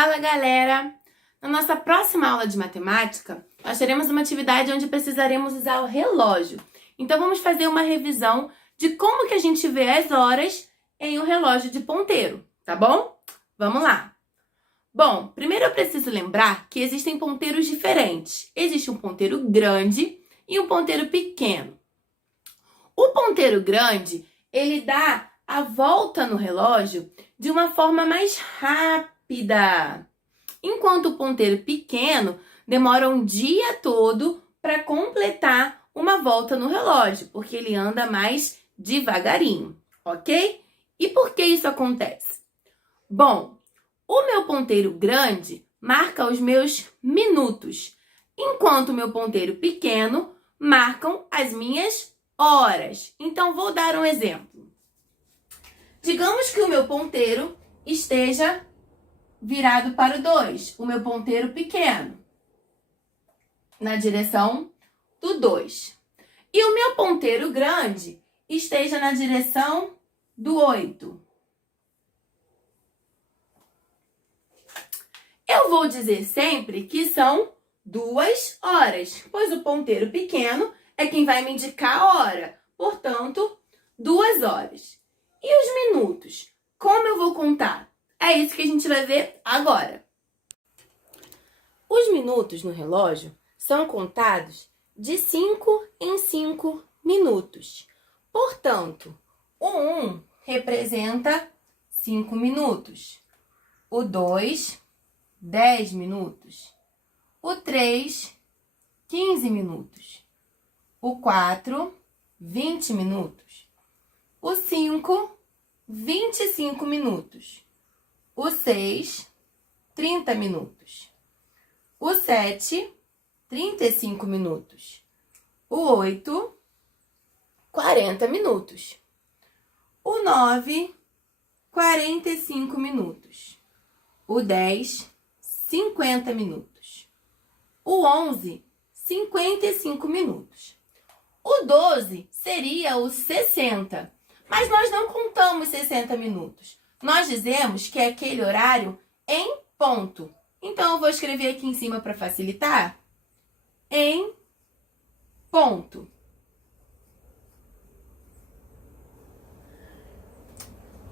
Fala, galera! Na nossa próxima aula de matemática, nós teremos uma atividade onde precisaremos usar o relógio. Então, vamos fazer uma revisão de como que a gente vê as horas em um relógio de ponteiro, tá bom? Vamos lá! Bom, primeiro eu preciso lembrar que existem ponteiros diferentes. Existe um ponteiro grande e um ponteiro pequeno. O ponteiro grande, ele dá a volta no relógio de uma forma mais rápida, enquanto o ponteiro pequeno demora um dia todo para completar uma volta no relógio, porque ele anda mais devagarinho, ok? E por que isso acontece? Bom, o meu ponteiro grande marca os meus minutos, enquanto o meu ponteiro pequeno marcam as minhas horas. Então, vou dar um exemplo. Digamos que o meu ponteiro esteja virado para o 2, o meu ponteiro pequeno, na direção do 2. E o meu ponteiro grande esteja na direção do 8. Eu vou dizer sempre que são 2 horas, pois o ponteiro pequeno é quem vai me indicar a hora. Portanto, 2 horas. E os minutos? Como eu vou contar? É isso que a gente vai ver agora. Os minutos no relógio são contados de 5 em 5 minutos. Portanto, o 1 representa 5 minutos. O 2, 10 minutos. O 3, 15 minutos. O 4, 20 minutos. O 5, 25 minutos. O 6, 30 minutos. O 7, 35 minutos. O 8, 40 minutos. O 9, 45 minutos. O 10, 50 minutos. O 11, 55 minutos. O 12 seria o 60, mas nós não contamos 60 minutos. Nós dizemos que é aquele horário em ponto. Então, eu vou escrever aqui em cima para facilitar. Em ponto.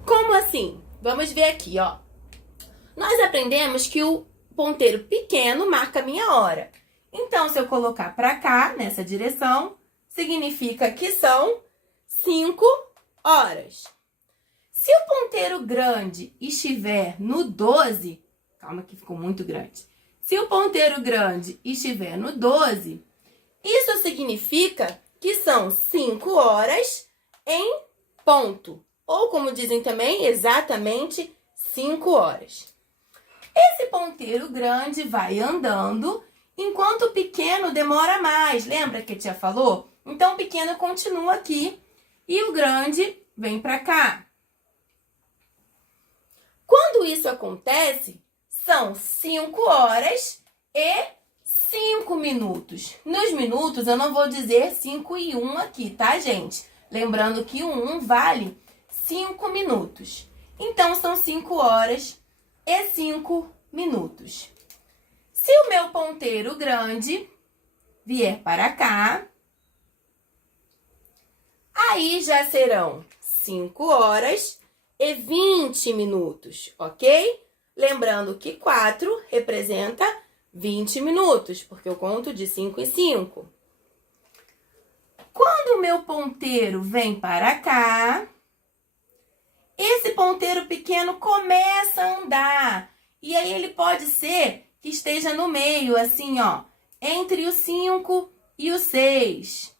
Como assim? Vamos ver aqui, ó. Nós aprendemos que o ponteiro pequeno marca a minha hora. Então, se eu colocar para cá, nessa direção, significa que são 5 horas. Se o ponteiro grande estiver no 12, calma que ficou muito grande. Se o ponteiro grande estiver no 12, isso significa que são 5 horas em ponto. Ou, como dizem também, exatamente 5 horas. Esse ponteiro grande vai andando, enquanto o pequeno demora mais. Lembra que a tia falou? Então, o pequeno continua aqui e o grande vem para cá. Quando isso acontece, são 5 horas e 5 minutos. Nos minutos, eu não vou dizer 5 e 1 aqui, tá, gente? Lembrando que o 1 vale 5 minutos. Então, são 5 horas e 5 minutos. Se o meu ponteiro grande vier para cá, aí já serão 5 horas e 20 minutos, ok? Lembrando que 4 representa 20 minutos, porque eu conto de 5 em 5. Quando o meu ponteiro vem para cá, esse ponteiro pequeno começa a andar. E aí ele pode ser que esteja no meio, assim, ó, entre o 5 e o 6.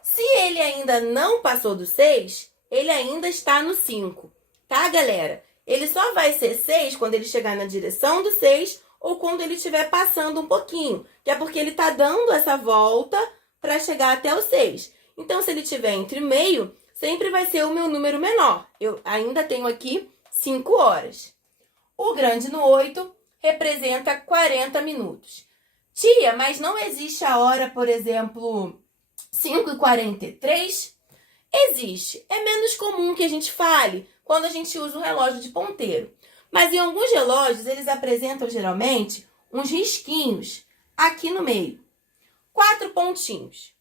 Se ele ainda não passou do 6, ele ainda está no 5, tá, galera? Ele só vai ser 6 quando ele chegar na direção do 6 ou quando ele estiver passando um pouquinho, que é porque ele está dando essa volta para chegar até o 6. Então, se ele estiver entre meio, sempre vai ser o meu número menor. Eu ainda tenho aqui 5 horas. O grande no 8 representa 40 minutos. Tia, mas não existe a hora, por exemplo, 5h43? Existe. É menos comum que a gente fale quando a gente usa o relógio de ponteiro. Mas em alguns relógios, eles apresentam geralmente uns risquinhos aqui no meio. 4 pontinhos.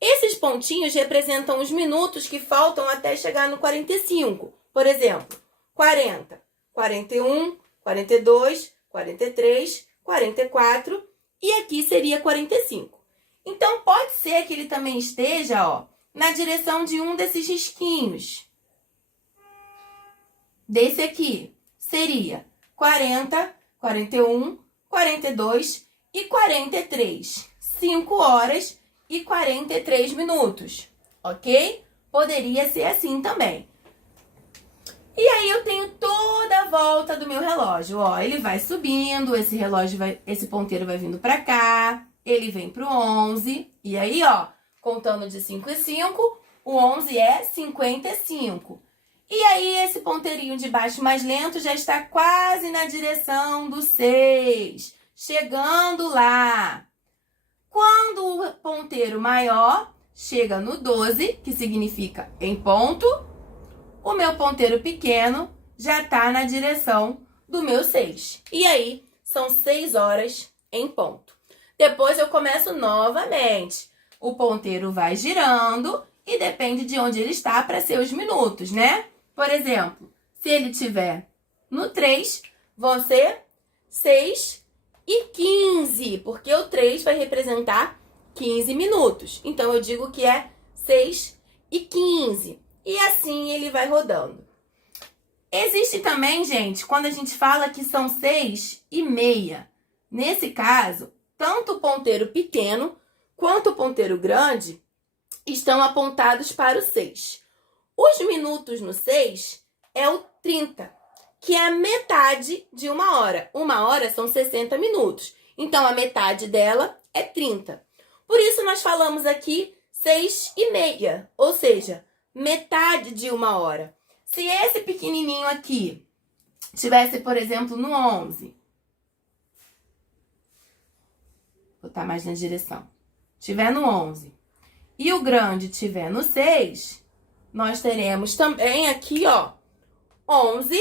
Esses pontinhos representam os minutos que faltam até chegar no 45. Por exemplo, 40, 41, 42, 43, 44 e aqui seria 45. Então, pode ser que ele também esteja, ó, na direção de um desses risquinhos. Desse aqui seria 40, 41, 42 e 43. 5 horas e 43 minutos, ok? Poderia ser assim também. E aí eu tenho toda a volta do meu relógio, ó, ele vai subindo, esse ponteiro vai vindo pra cá, ele vem pro 11, e aí, ó, contando de 5 em 5, o 11 é 55. E aí esse ponteirinho de baixo mais lento já está quase na direção do 6, chegando lá. Quando o ponteiro maior chega no 12, que significa em ponto, o meu ponteiro pequeno já está na direção do meu 6. E aí, são 6 horas em ponto. Depois eu começo novamente. O ponteiro vai girando e depende de onde ele está para ser os minutos, né? Por exemplo, se ele estiver no 3, vão ser 6 e 15, porque o 3 vai representar 15 minutos. Então, eu digo que é 6 e 15. E assim ele vai rodando. Existe também, gente, quando a gente fala que são 6 e meia. Nesse caso, tanto o ponteiro pequeno quanto o ponteiro grande estão apontados para o 6. Os minutos no 6 é o 30, que é a metade de 1 hora. 1 hora são 60 minutos. Então, a metade dela é 30. Por isso, nós falamos aqui 6 e meia, ou seja, metade de 1 hora. Se esse pequenininho aqui tivesse, por exemplo, no 11, vou botar mais na direção, tiver no 11, e o grande tiver no 6, nós teremos também aqui, ó, 11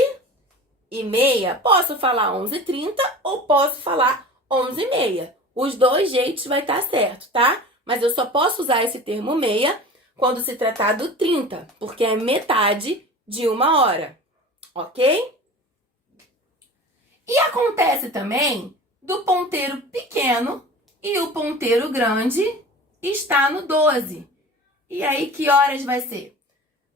e meia. Posso falar 11h30 ou posso falar 11 e meia. Os dois jeitos vai estar certo, tá? Mas eu só posso usar esse termo meia quando se tratar do 30, porque é metade de 1 hora, ok? E acontece também do ponteiro pequeno e o ponteiro grande está no 12. E aí, que horas vai ser?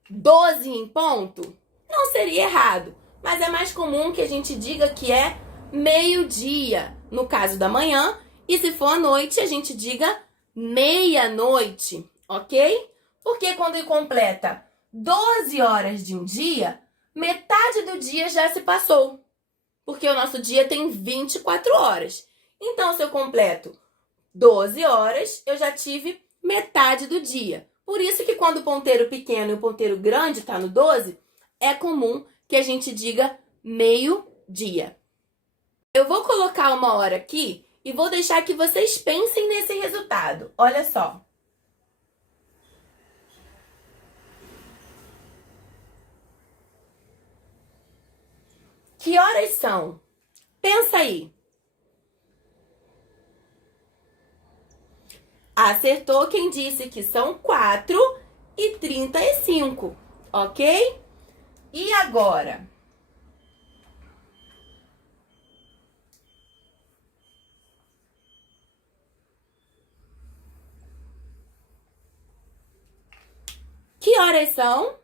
12 em ponto? Não seria errado, mas é mais comum que a gente diga que é meio-dia, no caso da manhã, e se for à noite, a gente diga meia-noite, ok? Porque quando completa 12 horas de um dia, metade do dia já se passou, porque o nosso dia tem 24 horas. Então, se eu completo 12 horas, eu já tive metade do dia. Por isso que quando o ponteiro pequeno e o ponteiro grande está no 12, é comum que a gente diga meio-dia. Eu vou colocar 1 hora aqui e vou deixar que vocês pensem nesse resultado. Olha só. Que horas são? Pensa aí. Acertou quem disse que são 4h35, ok? E agora? Que horas são?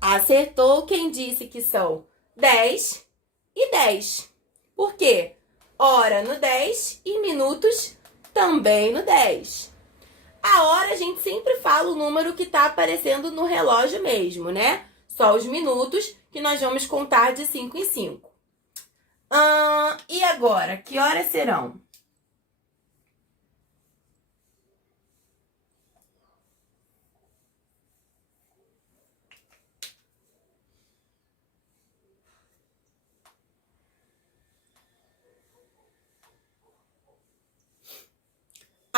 Acertou quem disse que são 10h10. Por quê? Hora no 10 e minutos também no 10. A hora a gente sempre fala o número que está aparecendo no relógio mesmo, né? Só os minutos que nós vamos contar de 5 em 5. E agora, que horas serão?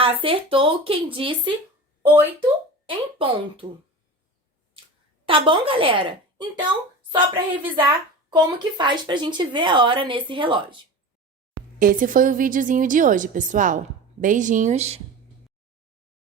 Acertou quem disse 8 em ponto. Tá bom, galera? Então, só para revisar como que faz pra gente ver a hora nesse relógio. Esse foi o videozinho de hoje, pessoal. Beijinhos!